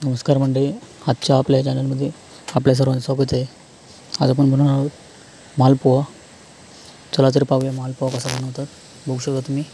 नमस्कार मंडळी, आजच्या आपल्या चॅनलमध्ये आपल्या सर्वांचं स्वागत आहे। आज आपण बनवणार आहोत मालपोहा। चला तर पाहूया मालपोहा कसा बनवतात। बघू शकता तुम्ही।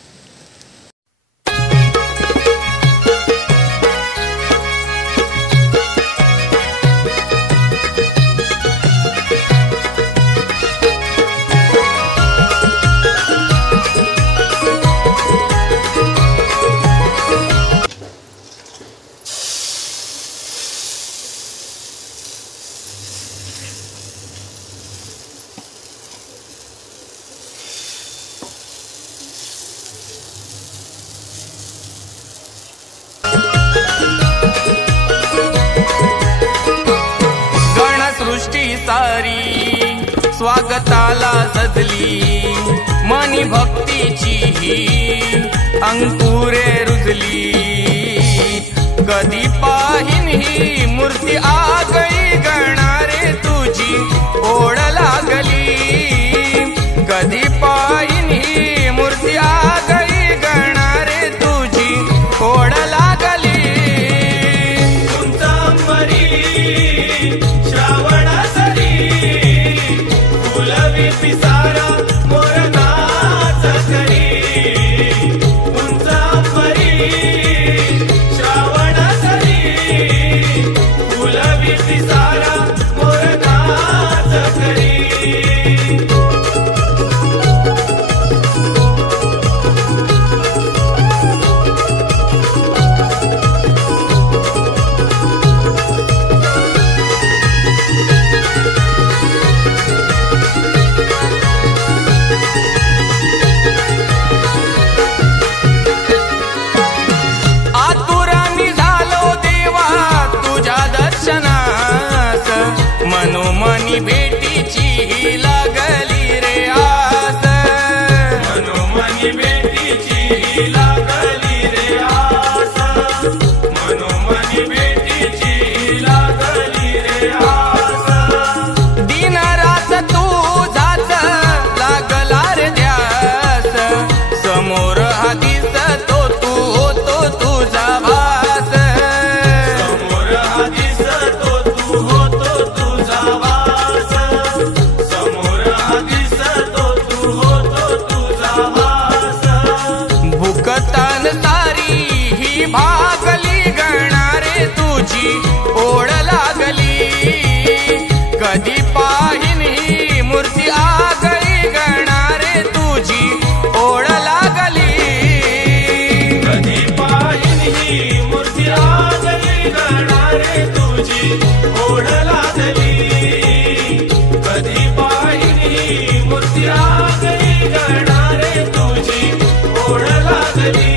सारी स्वागताला सजली, मनी भक्तीची ही अंकुरे रुजली। कधी पाहिन ही मूर्ती आगळी, गणारे तुझी ओढ लागली। कधी पाहिन ही मूर्ती आगळी, गणारे तुझी ओढ लागली। पिसारा मोरनाच करी, उंचा परी श्रावण सरी, फुलवी पिसारा मोरनाच करी। मनोमनी भेटीची लागली रे आस, मनोमनी भेटीची लागली रे आस, मनोमनी भेटीची लागली रे आस। दिन रात तुझाच लागला रे ध्यास, समोर हा दिसतो तू होतो तुझा भास, समोर हा दिसतो तू होतो तुझा भास, समोर हा दिसतो तू होतो तुझा भास। भुकतान सारी ही भागली, गणारे तुझी ओढ लागली। कधी पाहिन ही मूर्ती आगळी, गणारे तुझी ओढ लागली। कधी पाहिन ही मूर्ती आगळी, गणारे तुझी ओढ लागली। कधी पाहिन ही मूर्ती आगळी, गणारे तुझी ओढ लागली।